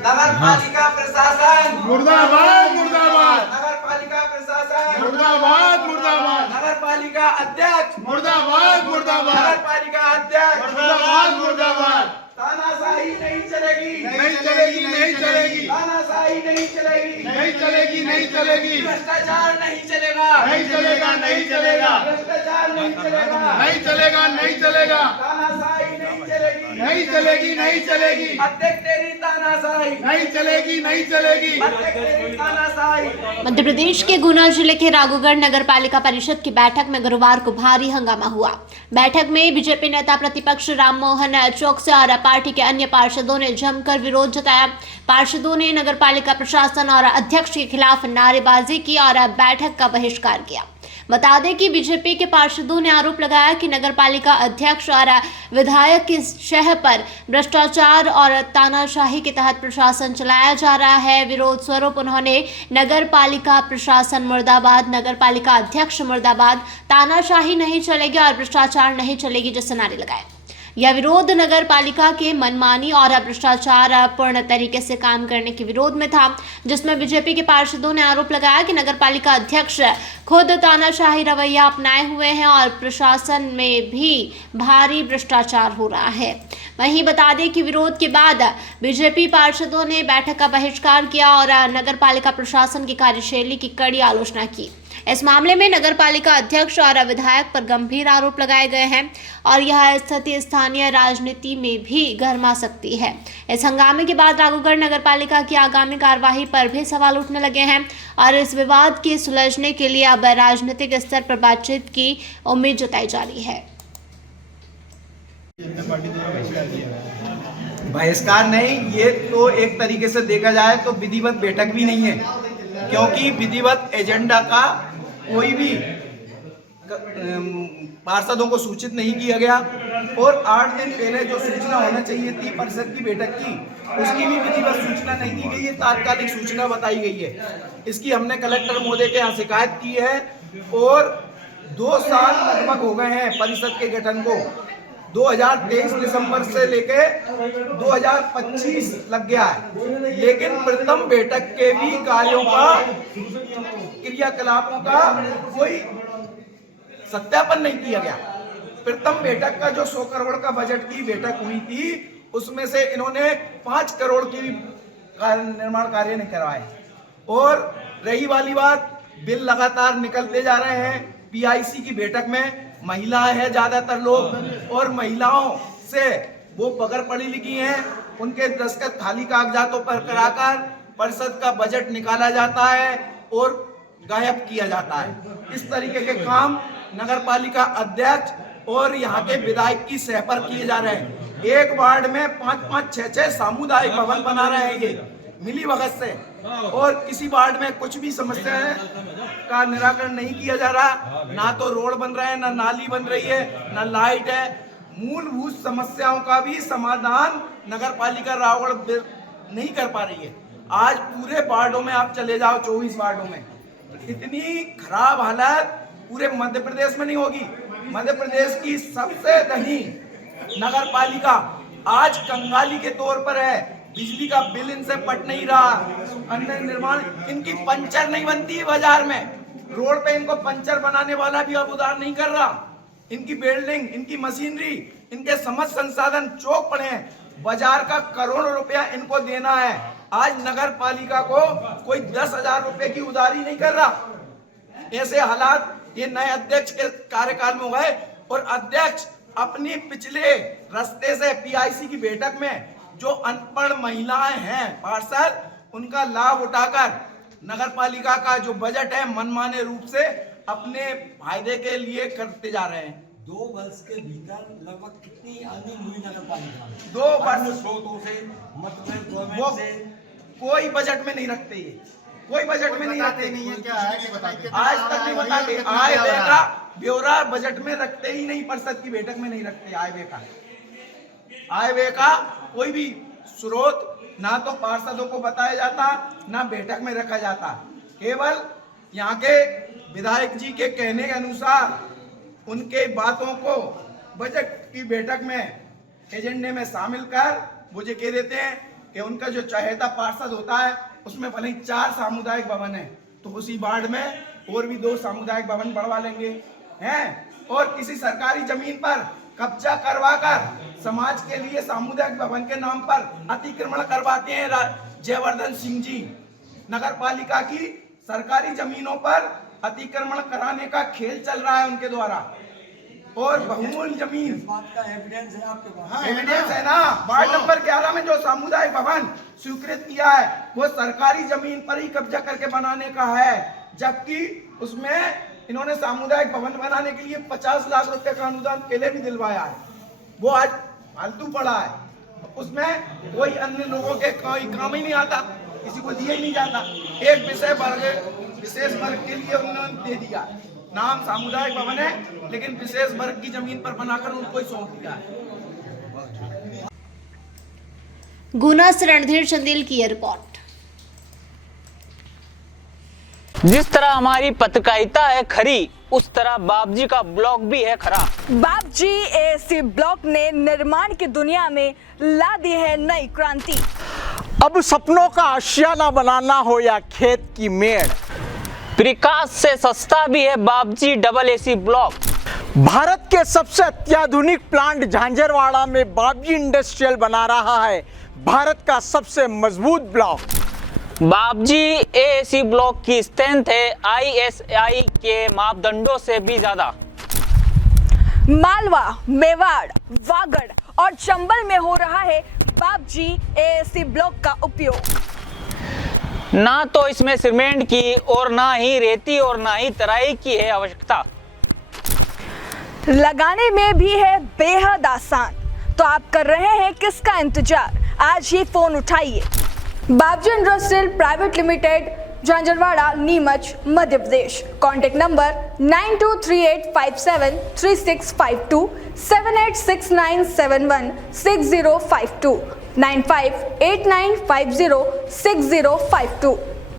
नगर पालिका प्रशासन मुर्दाबाद मुर्दाबाद नगर पालिका प्रशासन मुर्दाबाद मुर्दाबाद नगर पालिका अध्यक्ष मुर्दाबाद मुर्दाबाद नगर पालिका अध्यक्ष मुर्दाबाद मुर्दाबाद तानाशाही नहीं चलेगी नहीं चलेगी नहीं चलेगी तानाशाही नहीं चलेगी नहीं चलेगी नहीं चलेगी भ्रष्टाचार नहीं चलेगा नहीं चलेगा नहीं चलेगा भ्रष्टाचार नहीं चलेगा नहीं चलेगा नहीं चलेगा तानाशाही नहीं चलेगी नहीं चलेगी नहीं चलेगी अध्यक्ष तेरी तानाशाही नहीं चलेगी नहीं चलेगी अध्यक्ष तेरी तानाशाही। मध्य प्रदेश के गुना जिले के राघोगढ़ नगर पालिका परिषद की बैठक में गुरुवार को भारी हंगामा हुआ। बैठक में बीजेपी नेता प्रतिपक्ष राम मोहन चौकसी और पार्टी के अन्य पार्षदों ने जमकर विरोध जताया। पार्षदों ने नगर पालिका प्रशासन और अध्यक्ष के खिलाफ नारेबाजी की और बैठक का बहिष्कार किया। बता दें कि बीजेपी के पार्षदों ने आरोप लगाया कि नगर पालिका अध्यक्ष और विधायक की शह पर भ्रष्टाचार और तानाशाही के तहत प्रशासन चलाया जा रहा है। विरोध स्वरूप उन्होंने नगर पालिका प्रशासन मुर्दाबाद, नगर पालिका अध्यक्ष मुर्दाबाद, तानाशाही नहीं चलेगी और भ्रष्टाचार नहीं चलेगी जैसे नारे लगाए। यह विरोध नगर पालिका के मनमानी और भ्रष्टाचार पूर्ण तरीके से काम करने के विरोध में था, जिसमें बीजेपी के पार्षदों ने आरोप लगाया कि नगर पालिका अध्यक्ष खुद तानाशाही रवैया अपनाए हुए हैं और प्रशासन में भी भारी भ्रष्टाचार हो रहा है। वहीं बता दें कि विरोध के बाद बीजेपी पार्षदों ने बैठक का बहिष्कार किया और नगर पालिका प्रशासन की कार्यशैली की कड़ी आलोचना की। इस मामले में नगर पालिका अध्यक्ष और विधायक पर गंभीर आरोप लगाए गए हैं और यह स्थिति स्थानीय राजनीति में भी गरमा सकती है। इस हंगामे के बाद राघोगढ़ नगर पालिका की आगामी कार्यवाही पर भी सवाल उठने लगे हैं और इस विवाद की सुलझने के लिए अब राजनीतिक स्तर पर बातचीत की उम्मीद जताई जा रही है। बहिष्कार नहीं, ये तो एक तरीके से देखा जाए तो विधिवत बैठक भी नहीं है, क्योंकि विधिवत एजेंडा का कोई भी पार्षदों को सूचित नहीं किया गया और 8 दिन पहले जो सूचना होना चाहिए थी परिषद की बैठक की, उसकी भी विधिवत सूचना नहीं दी गई है, तात्कालिक सूचना बताई गई है। इसकी हमने कलेक्टर महोदय के यहाँ शिकायत की है और 2 साल लगभग हो गए हैं परिषद के गठन को। 2023 दिसंबर से लेके 2025 लग गया है, लेकिन प्रथम बैठक के भी कार्यों का, क्रियाकलापों का कोई सत्यापन नहीं किया गया। प्रथम बैठक का जो 100 करोड़ का बजट की बैठक हुई थी, उसमें से इन्होंने 5 करोड़ की भी निर्माण कार्य नहीं करवाए। और रही वाली बात, बिल लगातार निकलते जा रहे हैं। पीआईसी की बैठक में महिलाएं हैं ज्यादातर लोग, और महिलाओं से वो बगैर पढ़ी लिखी हैं, उनके दस्तखत खाली कागजातों पर कराकर परिषद का बजट निकाला जाता है और गायब किया जाता है। इस तरीके के काम नगर पालिका अध्यक्ष और यहाँ के विधायक की सह पर किए जा रहे हैं। एक वार्ड में 5-5, 6-6 सामुदायिक भवन बना रहे हैं ये मिली भगत से, और किसी वार्ड में कुछ भी समस्या का निराकरण नहीं किया जा रहा। ना तो रोड बन रहे हैं, ना नाली बन रही है, ना लाइट है। मूलभूत समस्याओं का भी समाधान नगर पालिका राघोगढ़ नहीं कर पा रही है। आज पूरे वार्डों में आप चले जाओ, 24 वार्डों में इतनी खराब हालत पूरे मध्य प्रदेश में नहीं होगी। मध्य प्रदेश की सबसे धनी नगर पालिका आज कंगाली के तौर पर है। बिजली का बिल इनसे पट नहीं रहा, अन्य निर्माण, इनकी पंचर नहीं बनती है बाजार में, रोड पे इनको पंचर बनाने वाला भी अब उधार नहीं कर रहा। इनकी बिल्डिंग, इनकी मशीनरी, इनके समस्त संसाधन चौक पड़े हैं। बाजार का करोड़ों रुपया इनको देना है। आज नगर पालिका को कोई 10,000 रुपए की उधारी नहीं कर रहा। ऐसे हालात ये नए अध्यक्ष के कार्यकाल में हुए और अध्यक्ष अपनी पिछले रास्ते से पीआईसी की बैठक में जो अनपढ़ महिलाएं हैं पार्षद, उनका लाभ उठाकर नगर पालिका का जो बजट है मनमाने रूप से अपने फायदे के लिए करते जा रहे हैं। 2 वर्ष के भीतर लगभग कितनी आनी हुई नगर पालिका में? 2 वर्ष स्रोतों से, मतलब वो गवर्नमेंट से कोई बजट में नहीं रखते, ये कोई बजट में नहीं रखते। नहीं है, क्या है कि बताते आज तक नहीं बताते। आय व्यय का ब्यौरा बजट में रखते ही नहीं, परिषद की बैठक में नहीं रखते। आय व्यय का कोई भी स्रोत ना तो पार्षदों को बताया जाता, ना बैठक में रखा जाता। केवल यहाँ के विधायक जी के कहने के अनुसार उनके बातों को बजट की बैठक में एजेंडे में शामिल कर मुझे कह देते हैं कि उनका जो चहेता पार्षद होता है उसमें भले ही 4 सामुदायिक भवन है, तो उसी वार्ड में और भी 2 सामुदायिक भवन बढ़वा लेंगे हैं। और किसी सरकारी जमीन पर कब्जा करवाकर समाज के लिए सामुदायिक भवन के नाम पर अतिक्रमण करवाते हैं जयवर्धन सिंह जी। नगर पालिका की सरकारी जमीनों पर अतिक्रमण कराने का खेल चल रहा है उनके द्वारा। और बहुमूल्य जमीन, बात का एविडेंस है आपके पास? हाँ, एविडेंस है ना। वार्ड नंबर 11 में जो सामुदायिक भवन स्वीकृत किया है वो सरकारी जमीन पर ही कब्जा करके बनाने का है, जबकि उसमें इन्होंने सामुदायिक भवन बनाने के लिए 50 लाख रुपए का अनुदान पहले भी दिलवाया है, वो आज फालतू पड़ा है। उसमें कोई अन्य लोगों के कोई काम ही नहीं आता, किसी को दिया ही नहीं जाता। एक विशेष वर्ग के लिए उन्होंने दे दिया, नाम सामुदायिक भवन है लेकिन विशेष वर्ग की जमीन पर बनाकर उनको ही सौंप दिया है। गुना से रणधीर चंदेल की यह रिपोर्ट। जिस तरह हमारी पत्रकारिता है खरी, उस तरह बाबजी का ब्लॉग भी है खरा। बाबजी एएससी ब्लॉक ने निर्माण की दुनिया में ला दी है नई क्रांति। अब सपनों का आशियाना बनाना हो या खेत की मेड़, प्रकाश से सस्ता भी है बाबजी डबल एसी ब्लॉक। भारत के सबसे अत्याधुनिक प्लांट झांझरवाड़ा में बाबजी इंडस्ट्रियल बना रहा है भारत का सबसे मजबूत ब्लॉक। बाबजी एएसी ब्लॉक की स्ट्रेंथ है ISI के मापदंडों से भी ज्यादा। मालवा, मेवाड़, वागड़ और चंबल में हो रहा है बाबजी एएससी ब्लॉक का उपयोग। ना तो इसमें सीमेंट की और ना ही रेती और ना ही तराई की है आवश्यकता। लगाने में भी है बेहद आसान। तो आप कर रहे हैं किसका इंतजार? आज ही फोन उठाइए। Babji industrial private limited, Jhanjharwada, Neemuch, Madhya Pradesh. Contact number 9238573652, 7869716052, 9589506052।